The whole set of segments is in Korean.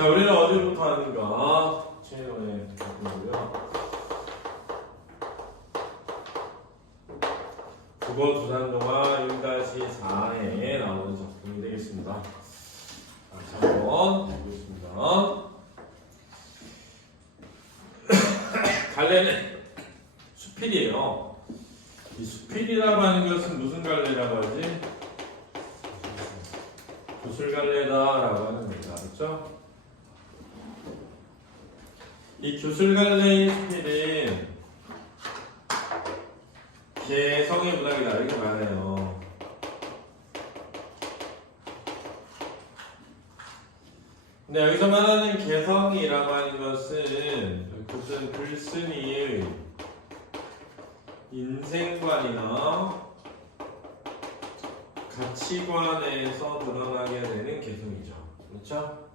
자, 우리는 어디부터 하는가? 최근에 보고요. 국어 두산동화 1-4에 나오는 작품이 되겠습니다. 자, 한번 보겠습니다. 갈래는 수필이에요. 이 수필이라고 하는 것은 무슨 갈래라고 하지? 교술갈래다라고 하는 겁니다. 그렇죠? 이 교술갈래의 수필은 개성의 문학이 다르게 많아요. 근데 여기서 말하는 개성이라고 하는 것은 무슨 글쓴이의 인생관이나 가치관에서 드러나게 되는 개성이죠. 그렇죠?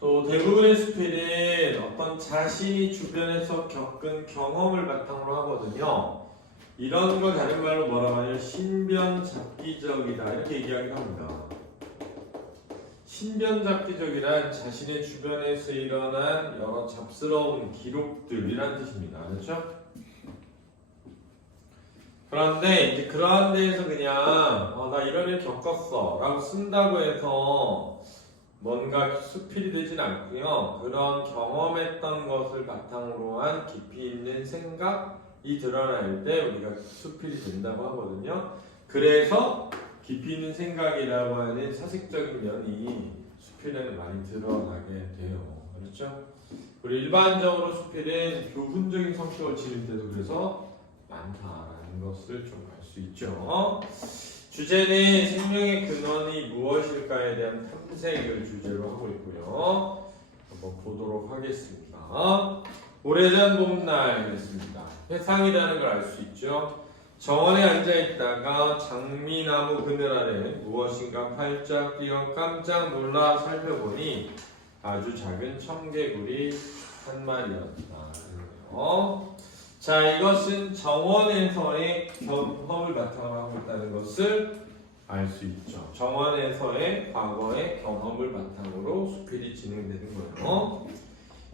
또 대부분의 수필은 어떤 자신이 주변에서 겪은 경험을 바탕으로 하거든요. 이런 걸 다른 말로 뭐라고 하냐면 신변잡기적이다 이렇게 얘기하기도 합니다. 신변잡기적이란 자신의 주변에서 일어난 여러 잡스러운 기록들이란 뜻입니다. 그렇죠? 그런데 이제 그러한 데에서 그냥 나 이런 일 겪었어 라고 쓴다고 해서 뭔가 수필이 되진 않고요. 그런 경험했던 것을 바탕으로 한 깊이 있는 생각이 드러날 때 우리가 수필이 된다고 하거든요. 그래서 깊이 있는 생각이라고 하는 사색적인 면이 수필에는 많이 드러나게 돼요. 그렇죠? 그리고 일반적으로 수필은 교훈적인 성격을 지닐 때도 그래서 많다라는 것을 좀 알 수 있죠. 주제는 생명의 근원이 무엇일까에 대한 탐색을 주제로 하고 있고요. 한번 보도록 하겠습니다. 오래전 봄날이었습니다. 회상이라는 걸 알 수 있죠. 정원에 앉아있다가 장미나무 그늘 아래 무엇인가 팔짝 뛰어 깜짝 놀라 살펴보니 아주 작은 청개구리 한 마리였다. 자, 이것은 정원에서의 경험을 바탕으로 하고 있다는 것을 알 수 있죠. 정원에서의 과거의 경험을 바탕으로 수필이 진행되는 거예요.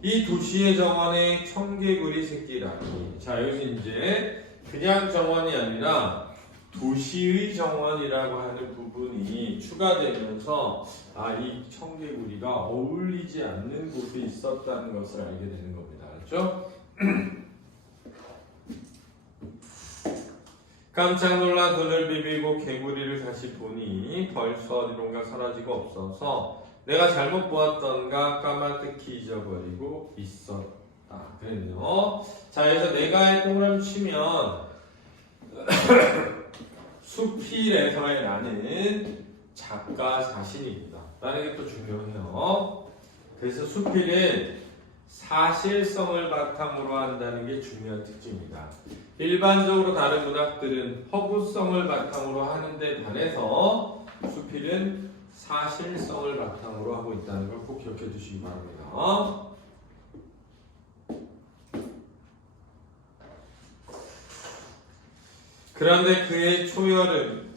이 도시의 정원에 청개구리 새끼라니. 자, 여기서 이제 그냥 정원이 아니라 도시의 정원이라고 하는 부분이 추가되면서 이 청개구리가 어울리지 않는 곳에 있었다는 것을 알게 되는 겁니다. 그렇죠? 깜짝 놀라 눈을 비비고 개구리를 다시 보니 벌써 어디론가 사라지고 없어서 내가 잘못 보았던가 까마득히 잊어버리고 있었다. 그랬네요. 자, 그래서 내가의 동그라미 치면 수필에서의 나는 작가 자신입니다. 라는 게 또 중요해요. 그래서 수필은 사실성을 바탕으로 한다는 게 중요한 특징입니다. 일반적으로 다른 문학들은 허구성을 바탕으로 하는데 반해서 수필은 사실성을 바탕으로 하고 있다는 걸 꼭 기억해 두시기 바랍니다. 그런데 그의 초열은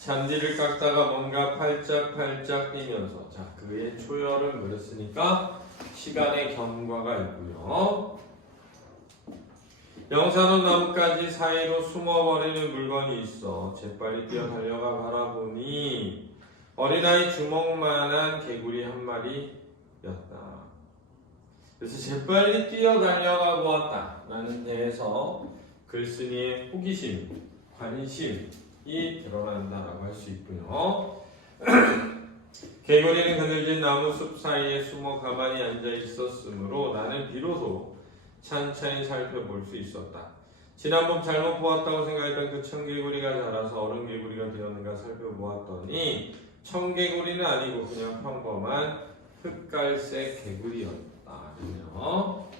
잔디를 깎다가 뭔가 팔짝팔짝 뛰면서, 자, 그의 초열은 그랬으니까 시간의 경과가 있고요. 영산원 나뭇가지 사이로 숨어버리는 물건이 있어 재빨리 뛰어 달려가 바라보니 어린아이 주먹만한 개구리 한 마리였다. 그래서 재빨리 뛰어 달려가 보았다 라는 데에서 글쓴이의 호기심, 관심이 드러난다라고 할 수 있고요. 개구리는 그늘진 나무숲 사이에 숨어 가만히 앉아 있었으므로 나는 비로소 찬찬히 살펴볼 수 있었다. 지난번 잘못 보았다고 생각했던 그 청개구리가 자라서 어른개구리가 되었는가 살펴보았더니 청개구리는 아니고 그냥 평범한 흑갈색 개구리였다. 그래요.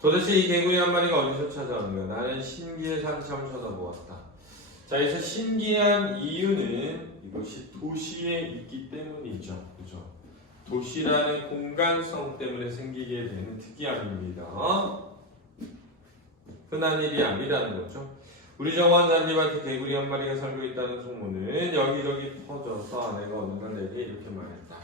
도대체 이 개구리 한 마리가 어디서 찾아오는가? 나는 신기해서 한참 쳐다보았다. 자, 여기서 신기한 이유는 이것이 도시에 있기 때문이죠. 그죠? 도시라는 공간성 때문에 생기게 되는 특이함입니다. 흔한 일이 아니라는 거죠. 우리 정원 잔디밭에 개구리 한 마리가 살고 있다는 소문은 여기저기 퍼져서 아내가 어느 날 내게 이렇게 말했다.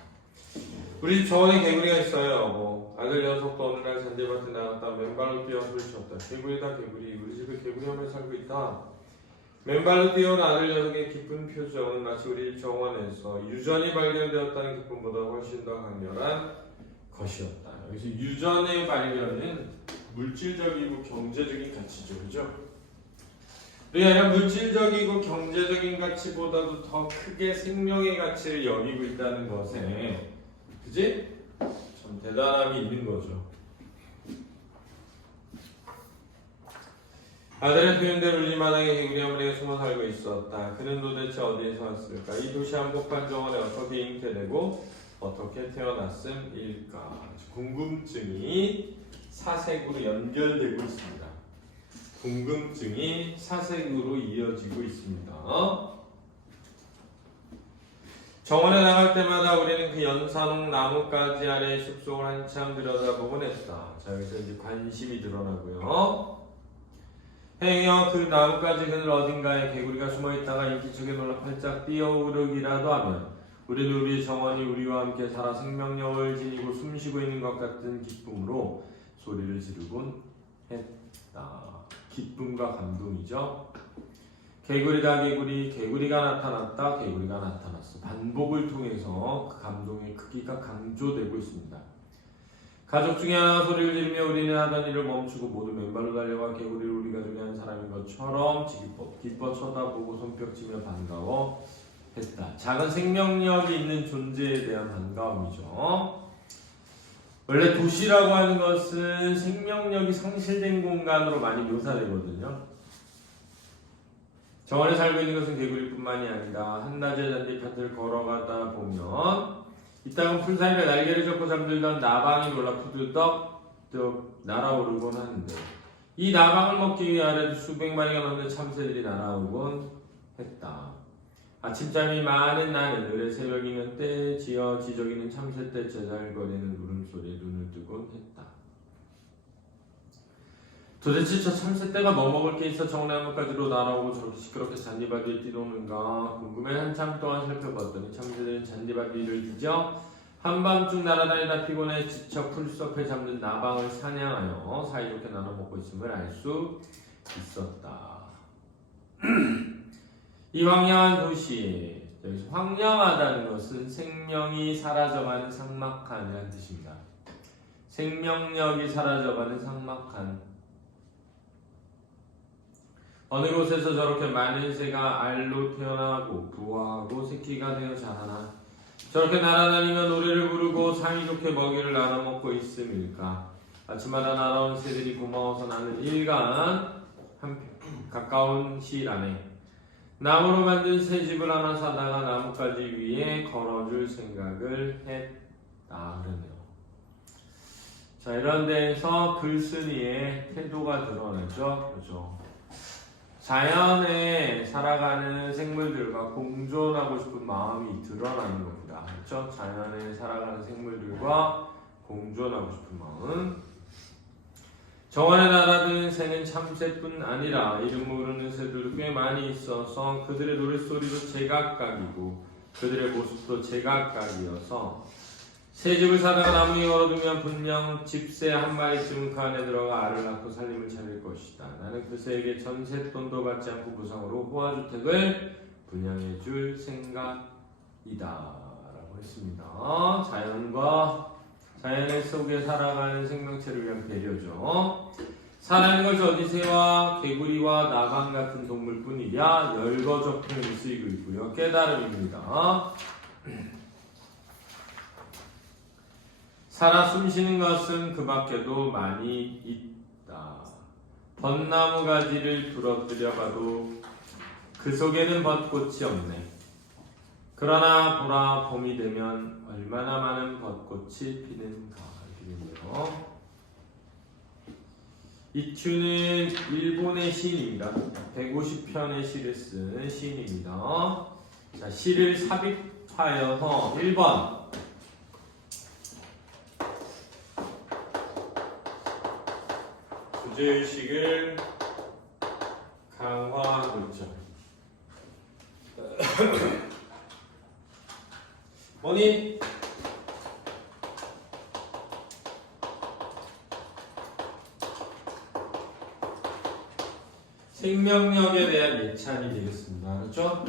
우리 집 정원에 개구리가 있어요. 뭐 아들 녀석도 어느 날 잔디밭에 나갔다 맨발로 뛰어 소리쳤다. 개구리다 개구리. 우리 집에 개구리 한 마리 살고 있다. 맨발로 뛰어온 아들 녀석의 기쁜 표정은 마치 우리 집 정원에서 유전이 발견되었다는 기쁨보다 훨씬 더 강렬한 것이었다. 여기서 유전의 발견은 물질적이고 경제적인 가치죠. 그죠? 우리가 이런 물질적이고 경제적인 가치보다도 더 크게 생명의 가치를 여기고 있다는 것에 그지? 참 대단함이 있는 거죠. 아들의 표현대로 울리마당에 개구리 한 마리가 숨어 살고 있었다. 그는 도대체 어디에서 왔을까? 이 도시 한복판 정원에 어떻게 잉태되고 어떻게 태어났음일까? 궁금증이 사색으로 연결되고 있습니다. 궁금증이 사색으로 이어지고 있습니다. 정원에 나갈 때마다 우리는 그 연산홍 나뭇가지 아래의 숲속을 한참 들여다보곤 했다. 자, 여기서 이제 관심이 드러나고요. 행여 그 나뭇가지 그늘 어딘가에 개구리가 숨어있다가 인기척에 놀라 활짝 뛰어오르기라도 하면 우리는 우리 정원이 우리와 함께 살아 생명력을 지니고 숨쉬고 있는 것 같은 기쁨으로 소리를 지르곤 했다. 기쁨과 감동이죠. 개구리다 개구리, 개구리가 나타났다, 개구리가 나타났어. 반복을 통해서 그 감동의 크기가 강조되고 있습니다. 가족 중에 하나가 소리를 지르며 우리는 하던 일을 멈추고 모두 맨발로 달려가 개구리를 우리 가족의 한 사람인 것처럼 기뻐 쳐다보고 손뼉치며 반가워했다. 작은 생명력이 있는 존재에 대한 반가움이죠. 원래 도시라고 하는 것은 생명력이 상실된 공간으로 많이 묘사되거든요. 정원에 살고 있는 것은 개구리뿐만이 아니다. 한낮에 잔디밭을 걸어가다 보면 이따금 풀 사이에 날개를 접고 잠들던 나방이 놀라 푸드덕 날아오르곤 하는데 이 나방을 먹기 위해 아래도 수백 마리가 넘는 참새들이 날아오곤 했다. 아침잠이 많은 나는 으레 새벽이면 때 지어 지저귀는 참새떼 제잘거리는 울음소리에 눈을 뜨곤 했다. 도대체 저 참새떼가 뭐 먹을 게 있어 정나무까지로 날아오고 저렇게 시끄럽게 잔디밭 위에 뛰노는가 궁금해 한참 동안 살펴봤더니 참새들은 잔디밭 위를 뒤져 한밤중 날아다니다 피곤해 지쳐 풀숲에 잠든 나방을 사냥하여 사이좋게 나눠 먹고 있음을 알 수 있었다. 이 황량한 도시, 여기서 황량하다는 것은 생명이 사라져가는 삭막한이라는 뜻입니다. 생명력이 사라져가는 삭막한. 어느 곳에서 저렇게 많은 새가 알로 태어나고 부화하고 새끼가 되어 자라나 저렇게 날아다니며 노래를 부르고 사이좋게 먹이를 나눠 먹고 있음일까? 아침마다 날아온 새들이 고마워서 나는 일간 가까운 시일 안에 나무로 만든 새 집을 하나 사다가 나뭇가지 위에 걸어줄 생각을 했다. 그러네요. 자, 이런 데에서 글쓴이의 태도가 드러나죠. 그렇죠. 자연에 살아가는 생물들과 공존하고 싶은 마음이 드러나는 겁니다. 그렇죠? 자연에 살아가는 생물들과 공존하고 싶은 마음. 정원에 날아드는 새는 참새뿐 아니라 이름 모르는 새들도 꽤 많이 있어서 그들의 노랫소리도 제각각이고 그들의 모습도 제각각이어서 새집을 사다가 나무 위에 걸어두면 분명 집새 한 마리쯤은 그 안에 들어가 알을 낳고 살림을 차릴 것이다. 나는 그 새에게 전셋돈도 받지 않고 무상으로 호화주택을 분양해 줄 생각이다 라고 했습니다. 자연 속에 살아가는 생명체를 위한 배려죠. 살아있는 것이 어디 새와 개구리와 나방 같은 동물뿐이랴 열거적 표현이 쓰이고 있고요. 깨달음입니다. 살아 숨쉬는 것은 그 밖에도 많이 있다. 벚나무 가지를 부러뜨려 봐도 그 속에는 벚꽃이 없네. 그러나 보라 봄이 되면 얼마나 많은 벚꽃이 피는가. 이렇게요. 이큐는 일본의 시인입니다. 150편의 시를 쓴 시인입니다. 자, 시를 삽입하여서 1번 주제의식을 강화하고 있죠. 뭐니? 생명력에 대한 예찬이 되겠습니다. 그렇죠?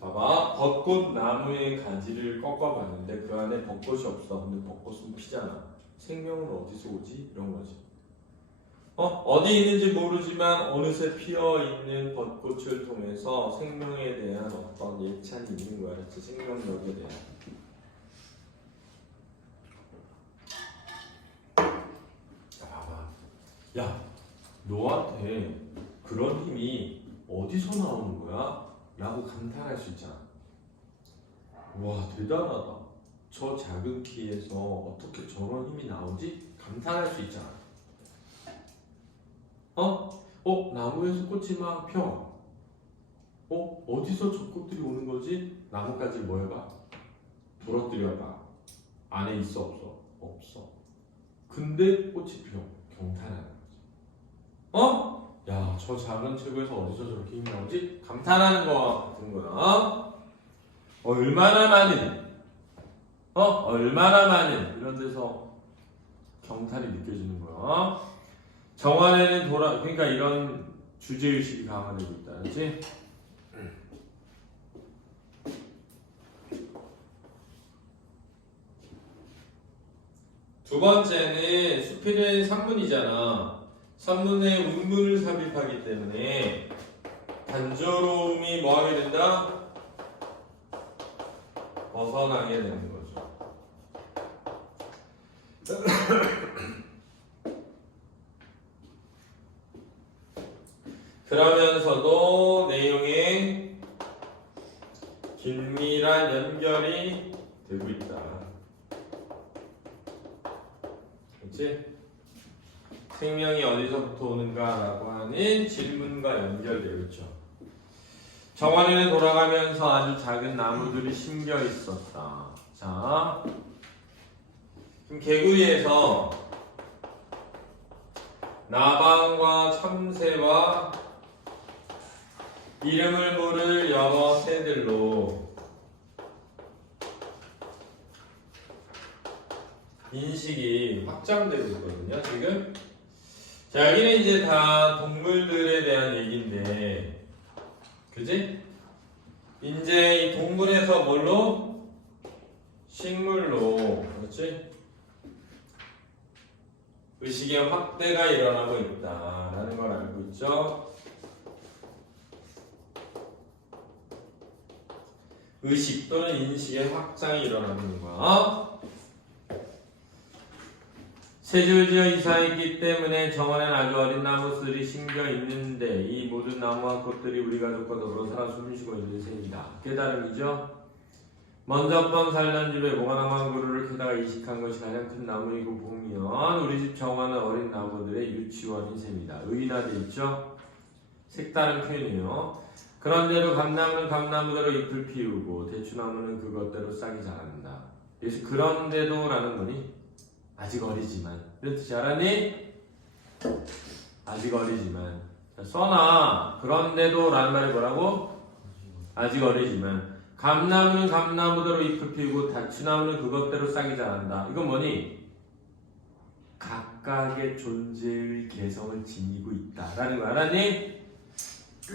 봐봐, 벚꽃 나무의 가지를 꺾어봤는데 그 안에 벚꽃이 없어. 근데 벚꽃은 피잖아. 생명은 어디서 오지? 이런 거지. 어디 있는지 모르지만 어느새 피어있는 벚꽃을 통해서 생명에 대한 어떤 예찬이 있는 거야. 그렇지? 생명력에 대한. 야, 너한테 그런 힘이 어디서 나오는 거야? 라고 감탄할 수 있잖아. 와, 대단하다. 저 작은 키에서 어떻게 저런 힘이 나오지? 감탄할 수 있잖아. 나무에서 꽃이 막 펴. 어디서 저 꽃들이 오는 거지? 나뭇가지 뭐 해봐? 부러뜨려봐. 안에 있어 없어? 없어. 근데 꽃이 펴. 경탄하는 거지. 야, 저 작은 체구에서 어디서 저렇게 힘이 나오지? 감탄하는 거와 같은 거야. 얼마나 많은 이런 데서 경탄이 느껴지는 거야. 정환에는 그러니까 이런 주제의식이 강화되고 있다. 그렇지? 두 번째는 수필은 산문이잖아. 산문에 운문을 삽입하기 때문에 단조로움이 뭐하게 된다? 벗어나게 되는 거죠. 그러면서도 내용에 긴밀한 연결이 되고 있다. 그렇지? 생명이 어디서부터 오는가라고 하는 질문과 연결되어 있죠. 정원에는 돌아가면서 아주 작은 나무들이 심겨 있었다. 자, 그럼 개구리에서 나방과 참새와 이름을 모를 여러 새들로 인식이 확장되고 있거든요, 지금. 자, 여기는 이제 다 동물들에 대한 얘기인데, 그지? 이제 이 동물에서 뭘로? 식물로, 그렇지? 의식의 확대가 일어나고 있다라는 걸 알고 있죠. 의식 또는 인식의 확장이 일어나고 있는 거야. 세 줄지어 이사했기 때문에 정원엔 아주 어린 나무들이 심겨 있는데 이 모든 나무와 꽃들이 우리 가족과 더불어 살아 숨쉬고 있는 셈이다. 깨달음이죠. 먼저 번 살던 집에 모가나무 한 그루를 캐다가 이식한 것이 가장 큰 나무이고 보면 우리 집 정원은 어린 나무들의 유치원인 셈이다. 의인화돼 있죠. 색다른 표현이요. 그런데도 감나무는 감나무대로 잎을 피우고 대추나무는 그것대로 싹이 자란다. 그래서 그런데도 라는 거니 아직 어리지만 이런 뜻이 알았니? 아직 어리지만. 자, 써나 그런데도 라는 말이 뭐라고? 아직 어리지만. 감나무는 감나무대로 잎을 피우고 대추나무는 그것대로 싹이 자란다. 이건 뭐니? 각각의 존재의 개성을 지니고 있다 라는 거 알았니?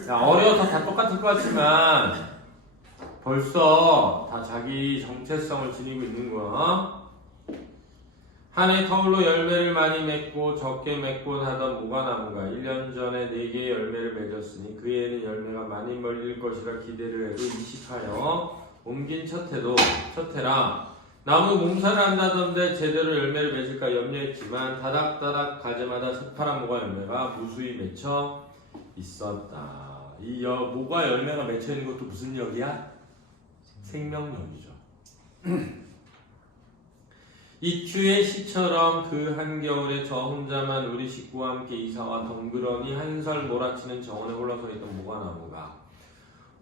야, 어려서 다 똑같을 것 같지만 벌써 다 자기 정체성을 지니고 있는 거야. 한 해 터울로 열매를 많이 맺고 적게 맺곤 하던 무화나무가 1년 전에 4개의 열매를 맺었으니 그 해에는 열매가 많이 멀릴 것이라 기대를 해도 이식하여 옮긴 첫 해라. 나무 몸살을 한다던데 제대로 열매를 맺을까 염려했지만 다닥다닥 가지마다 새파란 무화 열매가 무수히 맺혀 있었다. 이 모과 열매가 맺혀 있는 것도 무슨 역이야? 생명력이죠. 이큐의 시처럼 그 한겨울에 저 혼자만 우리 식구와 함께 이사와 덩그러니 한설 몰아치는 정원에 홀러서 있던 모과나무가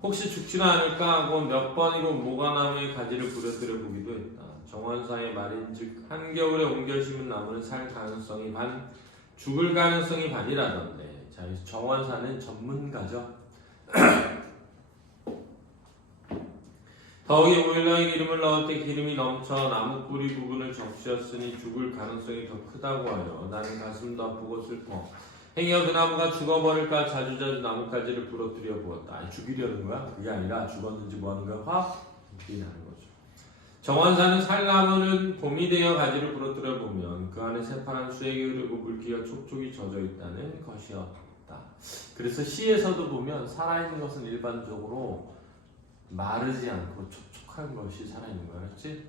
혹시 죽지는 않을까 하고 몇 번이고 모과나무의 가지를 부러뜨려 보기도 했다. 정원사의 말인즉 한겨울에 옮겨 심은 나무는 살 가능성이 반, 죽을 가능성이 반이라던데. 자, 정원사는 전문가죠. 더욱이 오일러에 기름을 넣을 때 기름이 넘쳐 나무 뿌리 부분을 적시었으니 죽을 가능성이 더 크다고 하여 나는 가슴도 아프고 슬퍼. 행여 그 나무가 죽어버릴까 자주자주 나뭇가지를 부러뜨려 부었다. 아니, 죽이려는 거야? 그게 아니라 죽었는지 뭐하는 거야? 화이라는 거죠. 정원사는 살나무는 봄이 되어 가지를 부러뜨려 보면 그 안에 새파란 수액이 흐르고 물기가 촉촉이 젖어 있다는 것이었다. 그래서 시에서도 보면 살아있는 것은 일반적으로 마르지 않고 촉촉한 것이 살아있는 거야, 그렇지?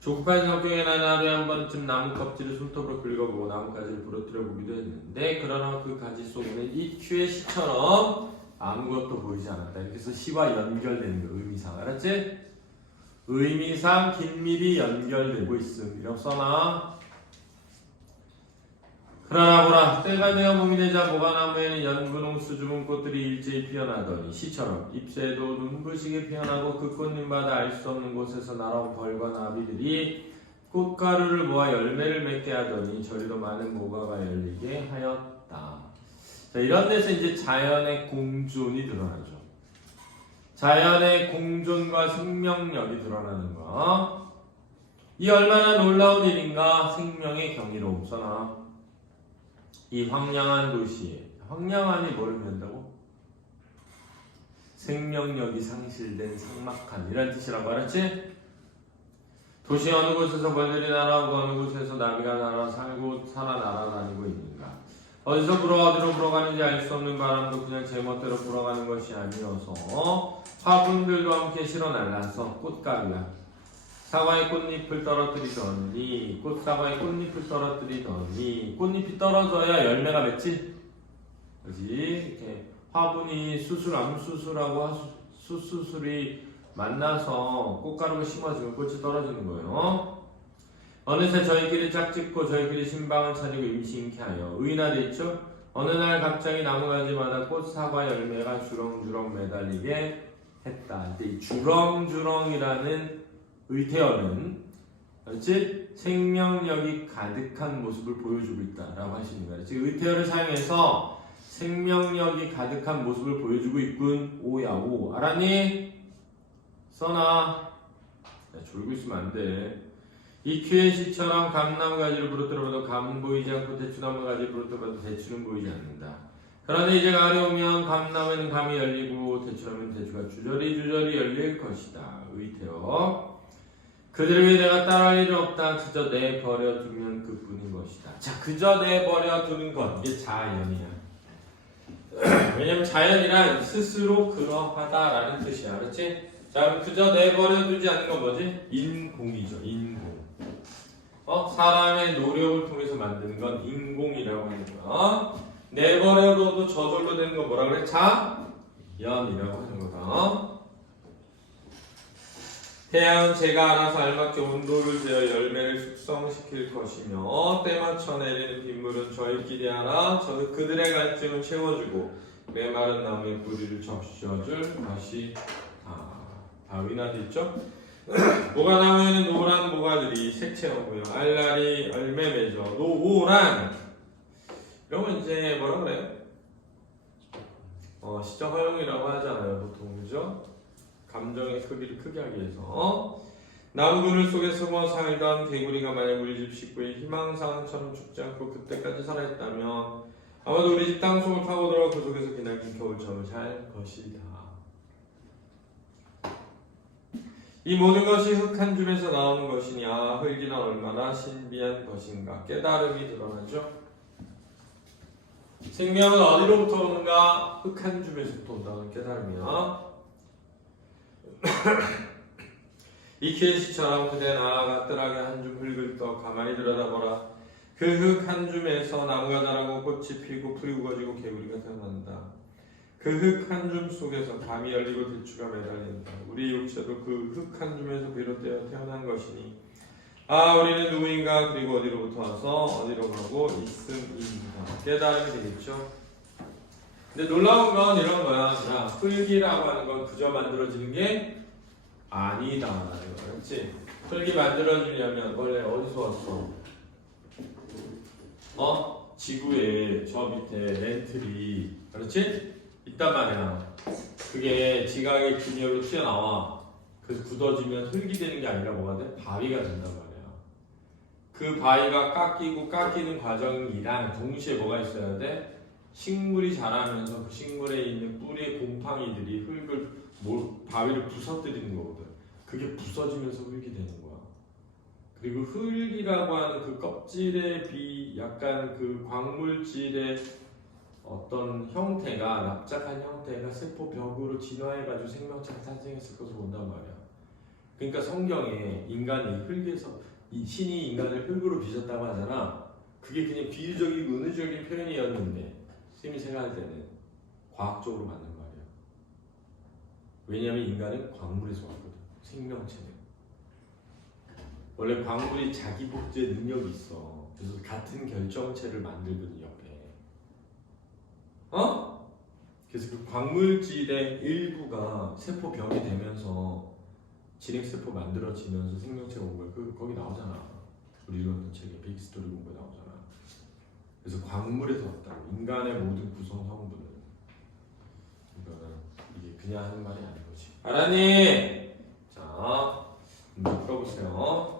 조급한 성격에 나는 하루에 한 번쯤 나무 껍질을 손톱으로 긁어보고 나뭇가지를 부러뜨려 보기도 했는데 그러나 그 가지 속에는 EQ의 시처럼 아무것도 보이지 않았다. 이렇게 해서 시와 연결되는 거, 의미상, 알았지? 의미상 긴밀히 연결되고 있음. 이렇게 써놔. 그러나 보라, 때가 되어 봄이 되자 모가나무에는 연분홍 수줍은 꽃들이 일제히 피어나더니 시처럼 잎새도 눈부시게 피어나고 그 꽃잎마다 알 수 없는 곳에서 날아온 벌과 나비들이 꽃가루를 모아 열매를 맺게 하더니 저리도 많은 모가가 열리게 하였다. 자, 이런 데서 이제 자연의 공존이 드러나죠. 자연의 공존과 생명력이 드러나는 거. 이 얼마나 놀라운 일인가. 생명의 경이로움 써놔. 이 황량한 도시에, 황량함이 뭘 의미한다고? 생명력이 상실된 삭막한 이란 뜻이라고 알았지? 도시 어느 곳에서 벌들이 날아오고 어느 곳에서 나비가 살아 날아다니고 있는가? 어디서 어디로 불어가는지 알 수 없는 바람도 그냥 제멋대로 불어가는 것이 아니어서 화분들도 함께 실어 날라서 꽃가루야. 사과의 꽃잎을 떨어뜨리더니 꽃사과의 꽃잎을 떨어뜨리더니 꽃잎이 떨어져야 열매가 맺지? 그렇지? 이렇게 화분이 암수술하고 수수술이 만나서 꽃가루가 심어지면 꽃이 떨어지는 거예요. 어느새 저희끼리 짝짓고 저희끼리 신방을 차리고 임신케 하여 의인화 돼 있죠? 어느 날 갑자기 나무가지마다 꽃사과 열매가 주렁주렁 매달리게 했다. 이 주렁주렁이라는 의태어는, 그렇지? 생명력이 가득한 모습을 보여주고 있다라고 하시는 거예요. 즉 의태어를 사용해서 생명력이 가득한 모습을 보여주고 있군. 오야 오. 알았니? 써놔. 야, 졸고 있으면 안 돼. 이큐의 시처럼 감나무 가지를 부러뜨려봐도 감은 보이지 않고 대추나무 가지를 부러뜨려봐도 대추는 보이지 않는다. 그런데 이제 가을이 오면 감나무에는 감이 열리고 대추나무는 대추가 주저리 열릴 것이다. 의태어. 그들을 위해 내가 따라할 일은 없다. 그저 내버려 두면 그뿐인 것이다. 자, 그저 내버려 두는 것. 이게 자연이야. 왜냐면 자연이란 스스로 그러하다라는 뜻이야. 알았지? 자, 그럼 그저 내버려 두지 않는 건 뭐지? 인공이죠. 인공. 사람의 노력을 통해서 만드는 건 인공이라고 하는 거야. 내버려둬도 저절로 되는 건 뭐라 그래? 자연이라고 하는 거다. 태양은 제가 알아서 알맞게 온도를 재어 열매를 숙성시킬 것이며 때 맞춰 내리는 빗물은 저희끼리 알아 그들의 갈증을 채워주고 메마른 나무의 뿌리를 적셔줄 것이다. 다 의인화됐죠? 모가나무에는 노란 모가들이 색채어고요. 알알이 열매 맺어 노란 이런 건 이제 뭐라 그래요? 시적 허용이라고 하잖아요 보통. 그죠? 감정의 크기를 크게 하기 위해서. 나무 그늘 속에 숨어 살던 개구리가 만약 우리 집 식구의 희망사항처럼 죽지 않고 그때까지 살아있다면 아마도 우리 집 땅속을 파고 들어가 그 속에서 기나긴 겨울잠을 잘 것이다. 이 모든 것이 흙 한 줌에서 나오는 것이냐 흙이나 얼마나 신비한 것인가 깨달음이 드러나죠. 생명은 어디로부터 오는가? 흙 한 줌에서부터 온다는 깨달음이야. 이큐의 시처럼 그대 나아가 뜰하게 한 줌 흙을 떠 가만히 들여다보라. 그 흙 한 줌에서 나무가 자라고 꽃이 피고 풀이 우거지고 개구리가 태어난다. 그 흙 한 줌 속에서 감이 열리고 대추가 매달린다. 우리 육체도 그 흙 한 줌에서 비롯되어 태어난 것이니 우리는 누구인가 그리고 어디로부터 와서 어디로 가고 있음인가. 깨달음이 되겠죠. 근데 놀라운 건 이런 거야. 자, 흙이라고 하는 건 그저 만들어지는 게 아니다. 그렇지? 흙이 만들어지려면 원래 어디서 왔어? 지구에 저 밑에 렌틀이 그렇지? 있단 말이야. 그게 지각의 균열로 튀어나와. 그래서 굳어지면 흙이 되는 게 아니라 뭐가 돼? 바위가 된단 말이야. 그 바위가 깎이고 깎이는 과정이랑 동시에 뭐가 있어야 돼? 식물이 자라면서 그 식물에 있는 뿌리의 곰팡이들이 바위를 부서뜨리는 거거든. 그게 부서지면서 흙이 되는 거야. 그리고 흙이라고 하는 그 껍질에 약간 그 광물질의 어떤 형태가 납작한 형태가 세포벽으로 진화해가지고 생명체가 탄생했을 것으로 본단 말이야. 그러니까 성경에 인간이 흙에서 이 신이 인간을 흙으로 빚었다고 하잖아. 그게 그냥 비유적이고 은유적인 표현이었는데 쌤이 생각할 때는 과학적으로 맞는 말이야. 왜냐하면 인간은 광물에서 왔거든. 생명체는 원래 광물이 자기 복제 능력이 있어. 그래서 같은 결정체를 만들거든 옆에. 그래서 그 광물질의 일부가 세포병이 되면서 진핵세포 만들어지면서 생명체가 온 거야. 거기 나오잖아. 우리 읽었던 책에 빅스토리 공부에 나오잖아. 그래서 광물에서 왔다고. 인간의 모든 구성 성분은. 이거는 이게 그냥 하는 말이 아닌 거지. 알았니? 자, 문제 풀어보세요.